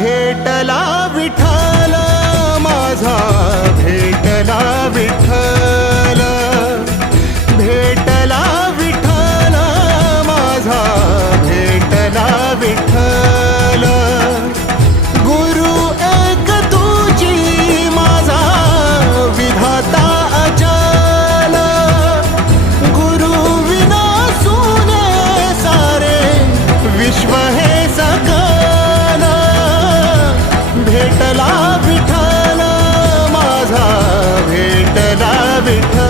भेटला विठ्ठल माझा, भेटला विठ्ठल, भेटला विठ्ठल माझा, भेटला विठ्ठल. गुरु एक तुझी माझा विधाता अचल, गुरु विना सुने सारे विश्व हे सकल. भेटला विठ्ठल माझा, भेटला विठ्ठल.